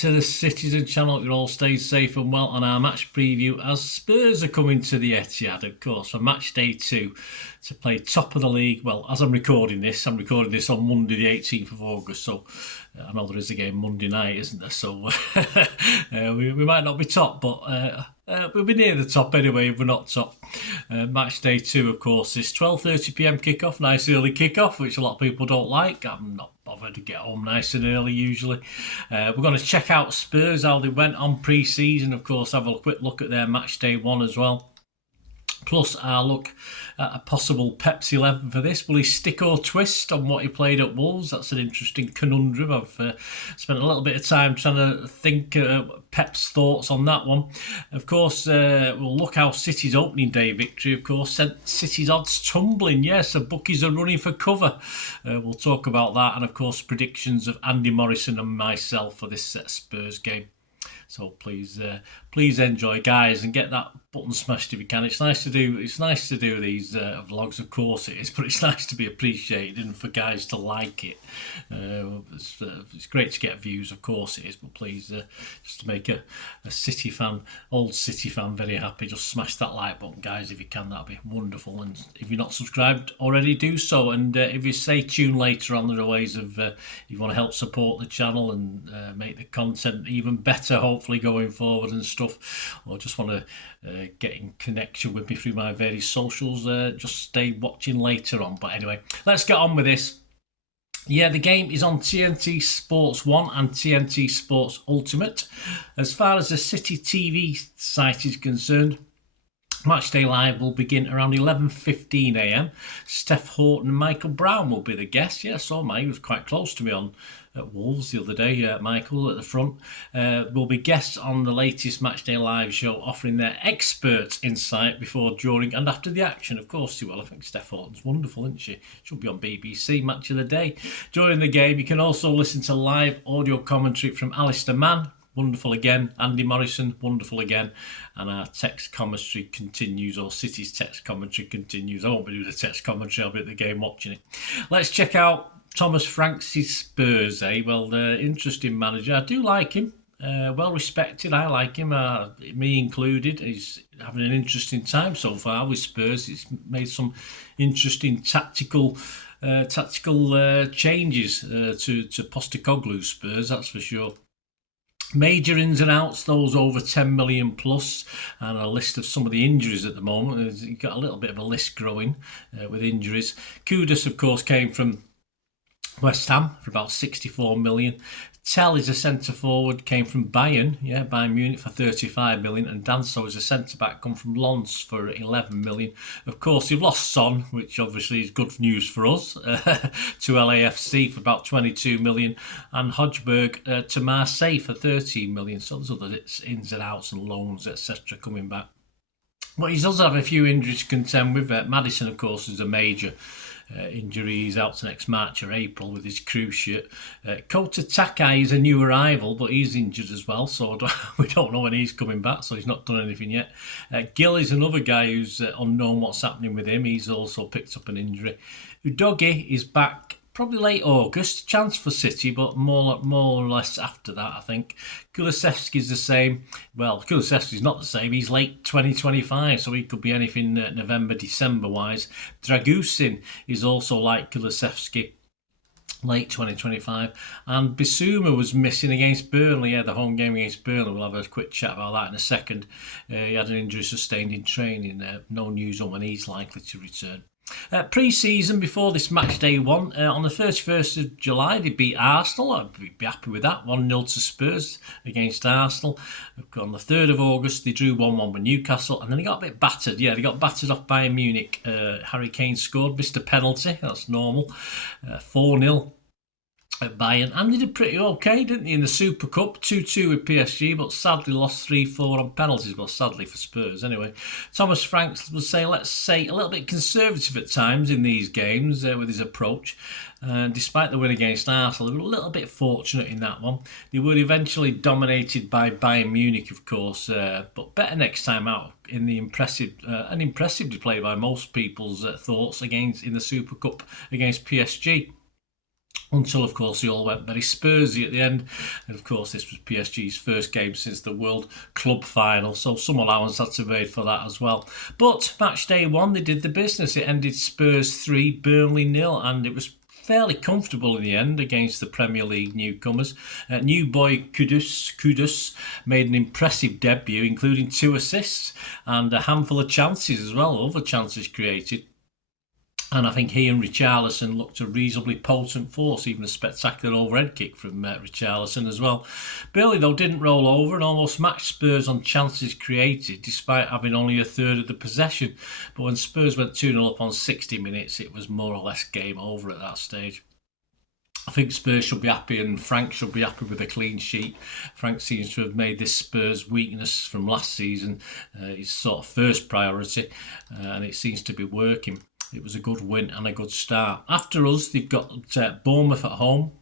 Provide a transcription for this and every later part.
to the Citizen channel. You're all staying safe and well on our match preview as Spurs are coming to the Etihad, of course, for match day 2 to play top of the league. Well, as I'm recording this on Monday the 18th of August, so I know there is a game Monday night, isn't there? So we might not be top, but we'll be near the top anyway if we're not top. Match day 2, of course, is 12:30pm kickoff, nice early kickoff, which a lot of people don't like. I'm not bothered to get home nice and early usually. We're going to check out Spurs, how they went on pre-season, of course, have a quick look at their match day 1 as well. Plus, I'll look at a possible Pep's 11 for this. Will he stick or twist on what he played at Wolves? That's an interesting conundrum. I've spent a little bit of time trying to think Pep's thoughts on that one. Of course, we'll look how City's opening day victory, of course, sent City's odds tumbling. Yes, the bookies are running for cover. We'll talk about that. And, of course, predictions of Andy Morrison and myself for this Spurs game. So please enjoy, guys, and get that button smashed if you can. It's nice to do these vlogs, of course it is, but it's nice to be appreciated and for guys to like it. It's great to get views, of course it is, but please, just to make a old City fan very happy, just smash that like button, guys, if you can. That'd be wonderful. And if you're not subscribed already, do so. And if you stay tuned later on, there are ways of if you want to help support the channel and make the content even better, hopefully going forward and stuff, or just want to get in connection with me through my various socials, just stay watching later on. But anyway, let's get on with this. Yeah, the game is on TNT Sports 1 and TNT Sports Ultimate. As far as the City TV site is concerned, Matchday Live will begin around 11:15am. Steph Horton and Michael Brown will be the guests. Yeah, I saw Mike. He was quite close to me at Wolves the other day. Michael at the front will be guests on the latest Matchday Live show, offering their expert insight before, during and after the action. Of course, I think Steph Horton's wonderful, isn't she? She'll be on BBC Match of the Day. During the game, you can also listen to live audio commentary from Alistair Mann, wonderful again. Andy Morrison, wonderful again. And our text commentary continues, or City's text commentary continues. I won't be doing the text commentary, I'll be at the game watching it. Let's check out Thomas Franks' Spurs, Well, interesting manager. I do like him. Well respected. I like him, me included. He's having an interesting time so far with Spurs. He's made some interesting tactical changes to Postecoglou's Spurs, that's for sure. Major ins and outs, those over 10 million plus, and a list of some of the injuries at the moment. You've got a little bit of a list growing with injuries. Kudus, of course, came from West Ham for about 64 million. Tell is a centre forward, came from Bayern Munich for 35 million, and Danso is a centre back, come from Lens for 11 million. Of course, you've lost Son, which obviously is good news for us, to LAFC for about 22 million, and Hodgberg to Marseille for 13 million. So there's other ins and outs and loans, etc., coming back. But he does have a few injuries to contend with. Maddison, of course, is a major injury. He's out to next March or April with his cruise ship. Kota Takai is a new arrival, but he's injured as well, so we don't know when he's coming back, so he's not done anything yet. Gill is another guy who's unknown what's happening with him. He's also picked up an injury. Udogie is back probably late August. Chance for City, but more or less after that, I think. Kulusevski's the same. Well, Kulusevski's not the same. He's late 2025, so he could be anything November, December-wise. Dragusin is also like Kulusevski, late 2025. And Bissouma was missing against Burnley. The home game against Burnley. We'll have a quick chat about that in a second. He had an injury sustained in training. No news on when he's likely to return. Pre-season, before this match day 1, on the 31st of July, they beat Arsenal. I'd be happy with that. 1-0 to Spurs against Arsenal. On the 3rd of August, they drew 1-1 with Newcastle, and then they got a bit battered. Yeah, they got battered off Bayern Munich. Harry Kane scored, missed a penalty. That's normal. 4-0. At Bayern, and they did pretty okay, didn't they, in the Super Cup? 2-2 with PSG, but sadly lost 3-4 on penalties. Well, sadly for Spurs anyway. Thomas Franks would say, let's say, a little bit conservative at times in these games with his approach. Despite the win against Arsenal, they were a little bit fortunate in that one. They were eventually dominated by Bayern Munich, of course, but better next time out in the impressive display by most people's thoughts in the Super Cup against PSG. until, of course, they all went very Spursy at the end. And, of course, this was PSG's first game since the World Club final, so some allowance had to be made for that as well. But match day 1, they did the business. It ended Spurs 3, Burnley 0, and it was fairly comfortable in the end against the Premier League newcomers. New boy Kudus made an impressive debut, including 2 assists and a handful of chances as well, other chances created. And I think he and Richarlison looked a reasonably potent force, even a spectacular overhead kick from Richarlison as well. Burnley, though, didn't roll over and almost matched Spurs on chances created, despite having only a third of the possession. But when Spurs went 2-0 up on 60 minutes, it was more or less game over at that stage. I think Spurs should be happy and Frank should be happy with a clean sheet. Frank seems to have made this Spurs weakness from last season his sort of first priority, and it seems to be working. It was a good win and a good start. After us, they've got Bournemouth at home.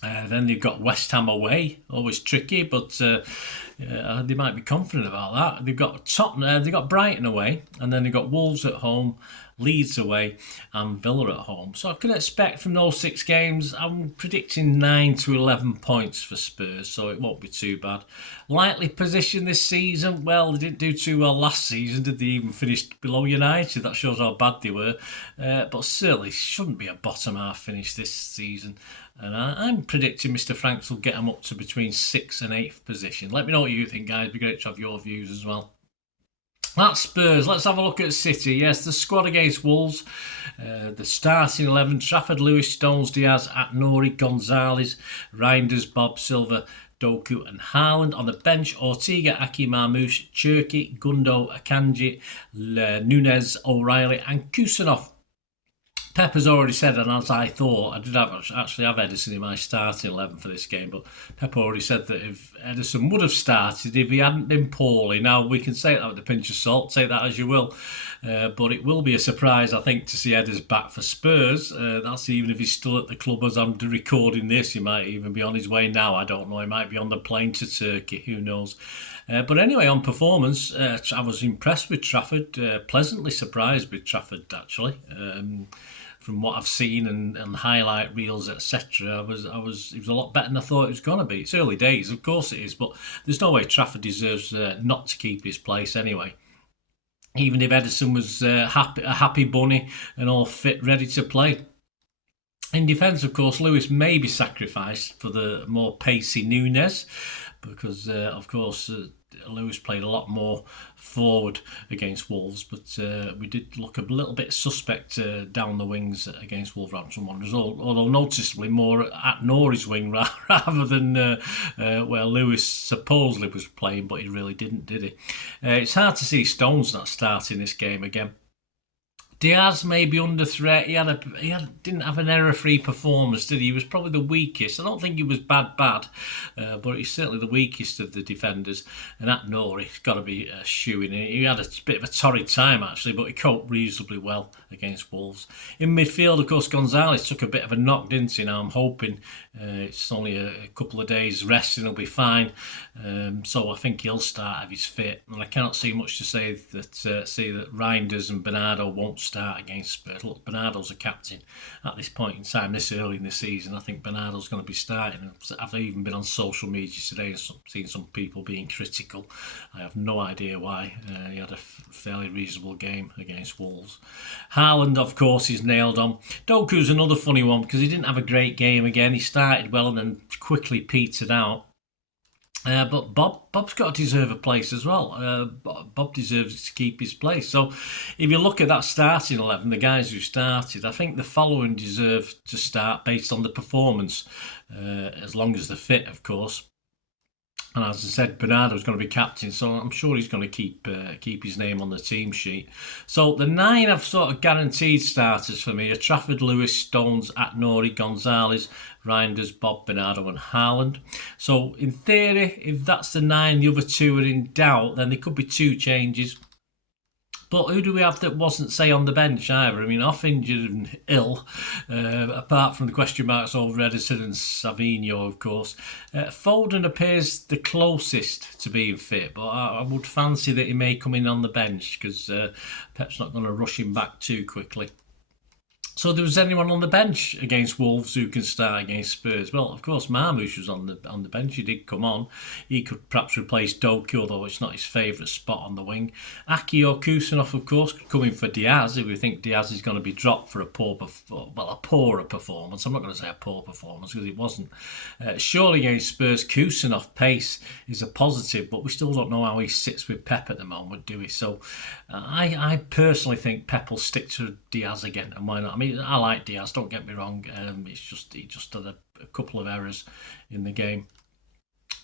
Then they've got West Ham away. Always tricky, but they might be confident about that. They've got Tottenham, they've got Brighton away, and then they've got Wolves at home, Leeds away, and Villa at home. So I can expect from those 6 games, I'm predicting 9 to 11 points for Spurs, so it won't be too bad. Likely position this season, well, they didn't do too well last season, did they? Even finish below United? That shows how bad they were. But certainly shouldn't be a bottom half finish this season. And I'm predicting Mr. Franks will get them up to between 6th and 8th position. Let me know what you think, guys. It'd be great to have your views as well. That's Spurs. Let's have a look at City. Yes, the squad against Wolves. The starting 11, Trafford, Lewis, Stones, Diaz, Atnori, Gonzalez, Reinders, Bob, Silva, Doku and Haaland. On the bench, Ortega, Aki, Marmoush, Cherki, Gundo, Akanji, Nunez, O'Reilly and Kusanov. Pep has already said, and as I thought, I did actually have Ederson in my starting 11 for this game, but Pep already said that if Ederson would have started, if he hadn't been poorly, now we can say that with a pinch of salt, take that as you will, but it will be a surprise, I think, to see Edders back for Spurs. That's even if he's still at the club as I'm recording this. He might even be on his way now, I don't know. He might be on the plane to Turkey, who knows. But anyway, on performance, I was impressed with Trafford, pleasantly surprised with Trafford, actually. From what I've seen and highlight reels, etc., it was a lot better than I thought it was going to be. It's early days, of course it is, but there's no way Trafford deserves not to keep his place anyway. Even if Ederson was a happy bunny and all fit, ready to play. In defence, of course, Lewis may be sacrificed for the more pacey Nunez, because, of course, Lewis played a lot more forward against Wolves, but we did look a little bit suspect down the wings against Wolverhampton Wanderers, although noticeably more at Nori's wing rather than where Lewis supposedly was playing, but he really didn't, did he? It's hard to see Stones not starting this game again. Diaz may be under threat. He didn't have an error-free performance, did he? He was probably the weakest. I don't think he was bad, but he's certainly the weakest of the defenders. And at Nori, he's got to be a shoe-in. He had a bit of a torrid time, actually, but he coped reasonably well against Wolves. In midfield, of course, Gonzalez took a bit of a knock, didn't he? Now I'm hoping it's only a couple of days rest and he'll be fine. So I think he'll start if he's fit. And I cannot see much to say that Reinders and Bernardo won't start against Spurs. Look, Bernardo's a captain at this point in time, this early in the season. I think Bernardo's going to be starting. I've even been on social media today and seen some people being critical. I have no idea why. He had a fairly reasonable game against Wolves. Haaland, of course, is nailed on. Doku's another funny one because he didn't have a great game again. He started well and then quickly petered out. But Bob's got to deserve a place as well. Bob deserves to keep his place. So if you look at that starting 11, the guys who started, I think the following deserve to start based on the performance, as long as they're fit, of course. And as I said, Bernardo's going to be captain, so I'm sure he's going to keep his name on the team sheet. So the 9 I've sort of guaranteed starters for me are Trafford, Lewis, Stones, Atnori, Gonzalez, Reinders, Bob, Bernardo and Haaland. So in theory, if that's the 9, the other 2 are in doubt, then there could be 2 changes. But who do we have that wasn't, say, on the bench either? I mean, off injured and ill, apart from the question marks over Ederson and Savinho, of course. Foden appears the closest to being fit, but I would fancy that he may come in on the bench because Pep's not going to rush him back too quickly. So there was anyone on the bench against Wolves who can start against Spurs? Well, of course, Marmoush was on the bench. He did come on. He could perhaps replace Doku, although it's not his favourite spot on the wing. Aki or Kusanov, of course, could come in for Diaz if we think Diaz is going to be dropped for a poorer performance. I'm not going to say a poor performance because it wasn't. Surely against Spurs, Kusanov pace is a positive, but we still don't know how he sits with Pep at the moment, do we? So I personally think Pep will stick to Diaz again, and why not? I mean, I like Diaz, don't get me wrong. He just had a couple of errors in the game.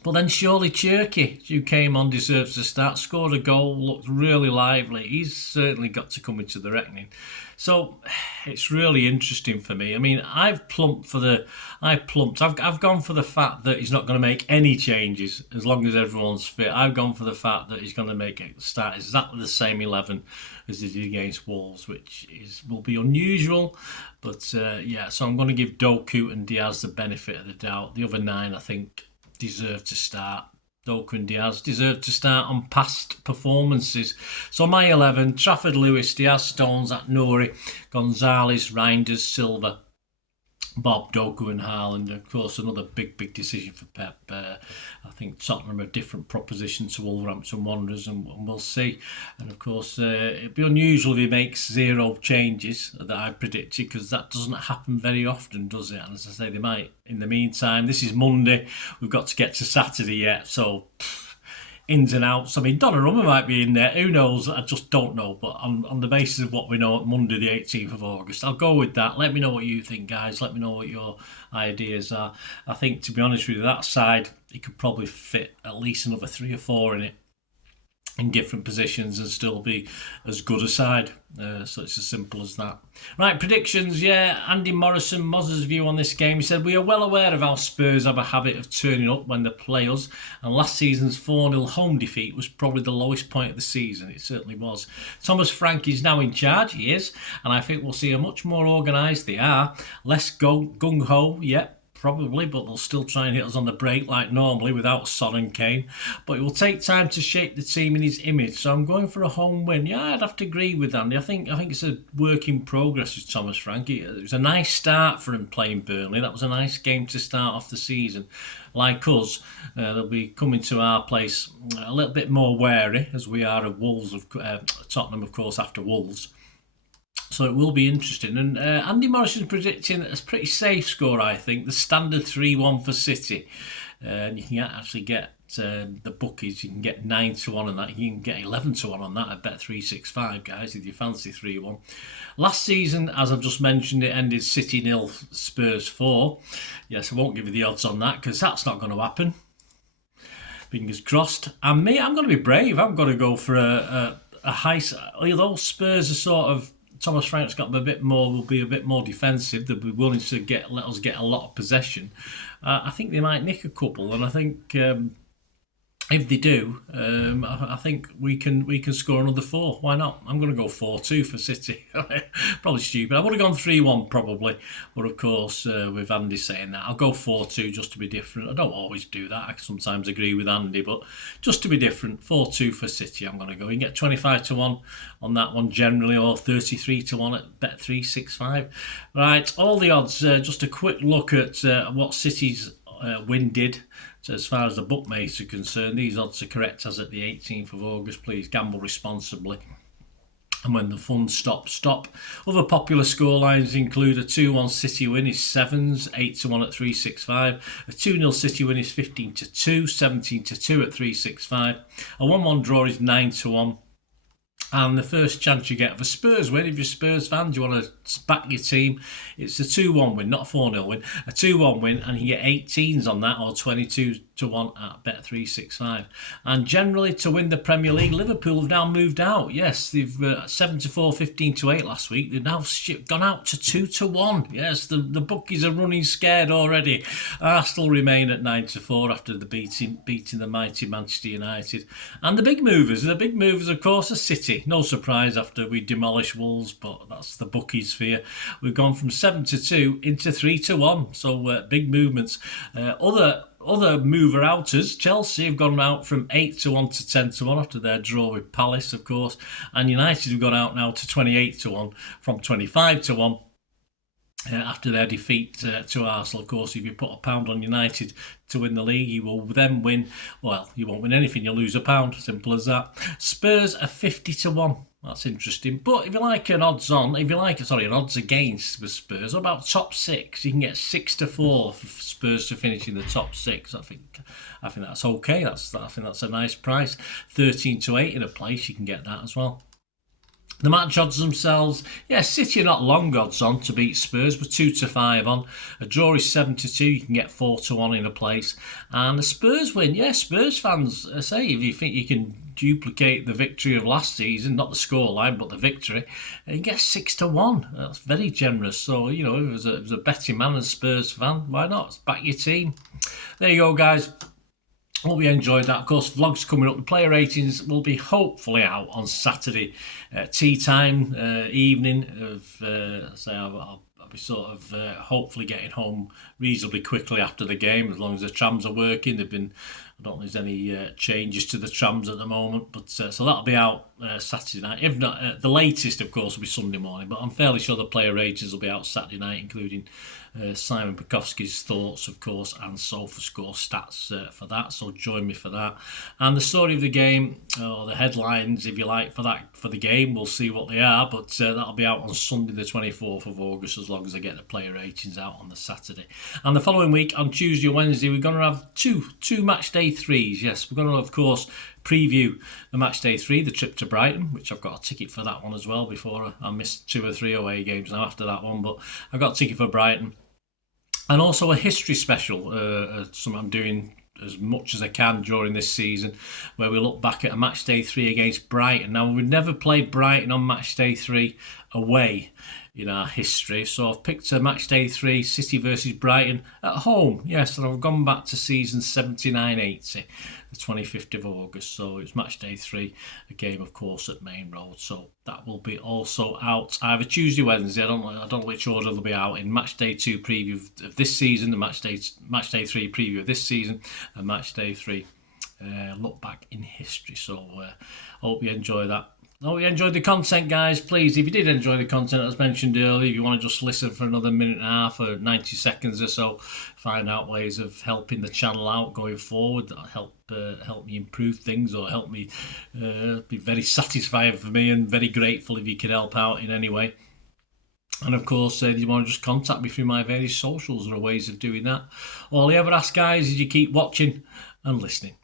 But then surely Cherky, who came on, deserves to start, scored a goal, looked really lively. He's certainly got to come into the reckoning. So it's really interesting for me. I mean, I've gone for the fact that he's not going to make any changes as long as everyone's fit. I've gone for the fact that he's going to start exactly the same 11 as he did against Wolves, which will be unusual. But so I'm going to give Doku and Diaz the benefit of the doubt. The other 9, I think, deserve to start. Doku and Diaz deserve to start on past performances. So my 11, Trafford, Lewis, Diaz, Stones, Nouri, Gonzalez, Reinders, Silva, Bob, Doku and Haaland. Of course, another big decision for Pep. I think Tottenham are a different proposition to Wolverhampton Wanderers, and we'll see. And of course, it'd be unusual if he makes 0 changes that I predicted, because that doesn't happen very often, does it? And as I say, they might. In the meantime, this is Monday. We've got to get to Saturday yet, so ins and outs. I mean, Donnarumma might be in there. Who knows? I just don't know. But on the basis of what we know at Monday, the 18th of August, I'll go with that. Let me know what you think, guys. Let me know what your ideas are. I think, to be honest with you, that side, he could probably fit at least another 3 or 4 in it, in different positions, and still be as good a side. So it's as simple as that. Right, predictions. Andy Morrison, Moz's view on this game. He said, we are well aware of how Spurs have a habit of turning up when they play us, and last season's 4-0 home defeat was probably the lowest point of the season. It certainly was. Thomas Frank is now in charge. He is. And I think we'll see a much more organised. They are. Less gung-ho, probably, but they'll still try and hit us on the break like normally without Son and Kane. But it will take time to shape the team in his image. So I'm going for a home win. I'd have to agree with Andy. I think it's a work in progress with Thomas Frank. It was a nice start for him playing Burnley. That was a nice game to start off the season. Like us, they'll be coming to our place a little bit more wary, as we are of Wolves, of Tottenham, of course, after Wolves. So it will be interesting. And Andy Morrison's predicting a pretty safe score, I think. The standard 3-1 for City. And you can actually get the bookies. You can get 9-1 on that. You can get 11-1 on that at Bet365, guys, if you fancy 3-1. Last season, as I've just mentioned, it ended City 0, Spurs 4. Yes, I won't give you the odds on that because that's not going to happen. Fingers crossed. And me, I'm going to be brave. I'm going to go for a high... Although Spurs are sort of... Thomas Frank's will be a bit more defensive. They'll be willing to let us get a lot of possession. I think they might nick a couple, and I think if they do, I think we can score another 4. Why not? I'm going to go 4-2 for City. Probably stupid. I would have gone 3-1 probably, but of course with Andy saying that, I'll go 4-2 just to be different. I don't always do that. I sometimes agree with Andy, but just to be different, 4-2 for City. I'm going to go. You can get 25-1 on that one generally, or 33-1 at Bet365. Right, all the odds. Just a quick look at what City's win did. So as far as the bookmakers are concerned, these odds are correct as at the 18th of August. Please gamble responsibly. And when the fun stops, stop. Other popular scorelines include a 2-1 City win is 7s, 8-1 at 365. A 2-0 City win is 15-2, 17-2 at 365. A 1-1 draw is 9-1. And the first chance you get of a Spurs win, if you're Spurs fans, you want to back your team, it's a 2-1 win, not a 4-0 win. A 2-1 win, and you get 18s on that, or 22-1 at Bet365. And generally, to win the Premier League, Liverpool have now moved out. Yes, they've 7-4, 15-8 last week. They've now gone out to 2-1. Yes, the bookies are running scared already. Arsenal remain at 9-4 after the beating the mighty Manchester United. And the big movers, of course, are City. No surprise after we demolish Wolves, but that's the bookies for you. We've gone from 7-2 into 3-1, so big movements. Other mover outers, Chelsea have gone out from 8-1 to 10-1 after their draw with Palace, of course, and United have gone out now to 28-1 from 25-1. after their defeat to Arsenal. Of course, if you put £1 on United to win the league, you will then win. Well, you won't win anything, you'll lose £1. Simple as that. Spurs are 50-1. That's interesting. But if you like an odds against with Spurs, what about top six? You can get 6-4 for Spurs to finish in the top six. I think that's okay. I think that's a nice price. 13-8 in a place, you can get that as well. The match odds themselves, City are not long odds on to beat Spurs, but 2-5 on. A draw is 7-2, you can get 4-1 in a place. And the Spurs win, Spurs fans say if you think you can duplicate the victory of last season, not the scoreline, but the victory, you get 6-1. That's very generous. So, if it was a betting man and Spurs fan, why not? Back your team. There you go, guys. Hope you enjoyed that. Of course, vlogs coming up. The player ratings will be hopefully out on Saturday tea time evening. I'll be sort of hopefully getting home reasonably quickly after the game, as long as the trams are working. I don't think there's any changes to the trams at the moment, but so that'll be out Saturday night. If not, the latest, of course, will be Sunday morning. But I'm fairly sure the player ratings will be out Saturday night, including Simon Pekowski's thoughts, of course, and SofaScore stats for that. So join me for that. And the story of the game, or the headlines, if you like, for the game, we'll see what they are. But that'll be out on Sunday, the 24th of August, as long as I get the player ratings out on the Saturday. And the following week, on Tuesday or Wednesday, we're going to have two match day threes. Yes, we're going to, of course, preview the match day 3, the trip to Brighton, which I've got a ticket for that one as well before I missed 2 or 3 away games now after that one, but I've got a ticket for Brighton. And also a history special, something I'm doing as much as I can during this season, where we look back at a match day 3 against Brighton. Now, we've never played Brighton on match day 3 away in our history, so I've picked a match day 3, City versus Brighton at home. Yes, and I've gone back to season 79-80, the 25th of August. So it's match day 3, a game, of course, at Main Road. So that will be also out either Tuesday, Wednesday. I don't know which order they'll be out in. Match day 2 preview of this season, the match day 3 preview of this season, and match day 3 look back in history. So hope you enjoy that. Hope you enjoyed the content, guys. Please, if you did enjoy the content, as mentioned earlier, if you want to just listen for another minute and a half or 90 seconds or so, find out ways of helping the channel out going forward, that'll help me improve things, or help me be very satisfying for me, and very grateful if you can help out in any way. And of course, if you want to just contact me through my various socials, there are ways of doing that. All I ever ask, guys, is you keep watching and listening.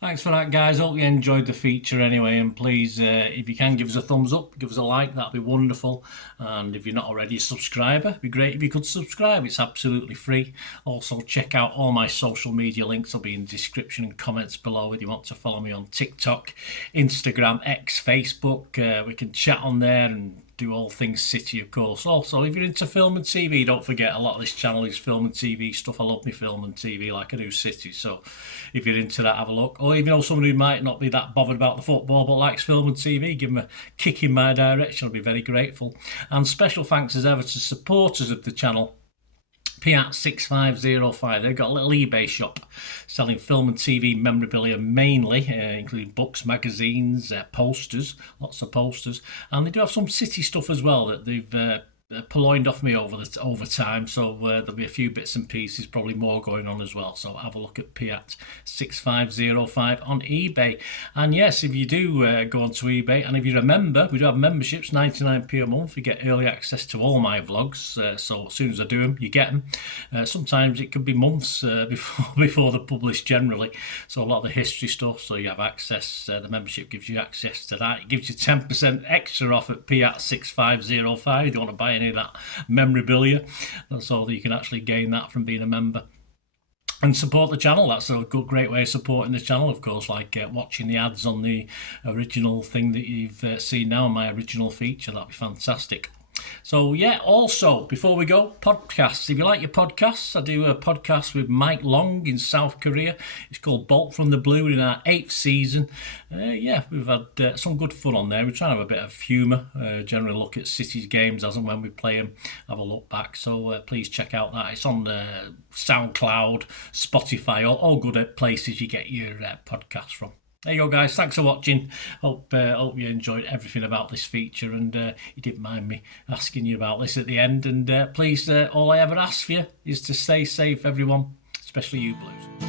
Thanks for that, guys. Hope you enjoyed the feature anyway, and please, if you can, give us a thumbs up, give us a like, that'd be wonderful. And if you're not already a subscriber, it'd be great if you could subscribe. It's absolutely free. Also, check out all my social media links. They'll be in the description and comments below if you want to follow me on TikTok, Instagram, X, Facebook. We can chat on there and do all things City, of course. Also, if you're into film and TV, don't forget, a lot of this channel is film and TV stuff. I love me film and TV like I do City. So if you're into that, have a look. Or even someone who might not be that bothered about the football but likes film and TV, give them a kick in my direction. I'll be very grateful. And special thanks as ever to supporters of the channel. P6505, they've got a little eBay shop selling film and TV memorabilia mainly, including books, magazines, posters, lots of posters, and they do have some City stuff as well that they've purloined off me over time, so there'll be a few bits and pieces, probably more going on as well. So have a look at P6505 on eBay. And yes, if you do go onto eBay, and if you remember, we do have memberships, 99p a month. You get early access to all my vlogs, so as soon as I do them, you get them. Sometimes it could be months before they're published generally, so a lot of the history stuff, so you have access. The membership gives you access to that. It gives you 10% extra off at P6505 if you want to buy any of that memorabilia, so that you can actually gain that from being a member and support the channel. That's a great way of supporting the channel, of course, like watching the ads on the original thing that you've seen now, my original feature. That'd be fantastic. So yeah, also, before we go, podcasts. If you like your podcasts, I do a podcast with Mike Long in South Korea. It's called Bolt from the Blue, in our 8th season. Yeah, we've had some good fun on there. We're trying to have a bit of humour, generally look at City's games as and when we play them, have a look back. So please check out that. It's on Soundcloud, Spotify, all good places you get your podcasts from. There you go, guys. Thanks for watching. Hope you enjoyed everything about this feature, and you didn't mind me asking you about this at the end. And please, all I ever ask for you is to stay safe, everyone, especially you Blues.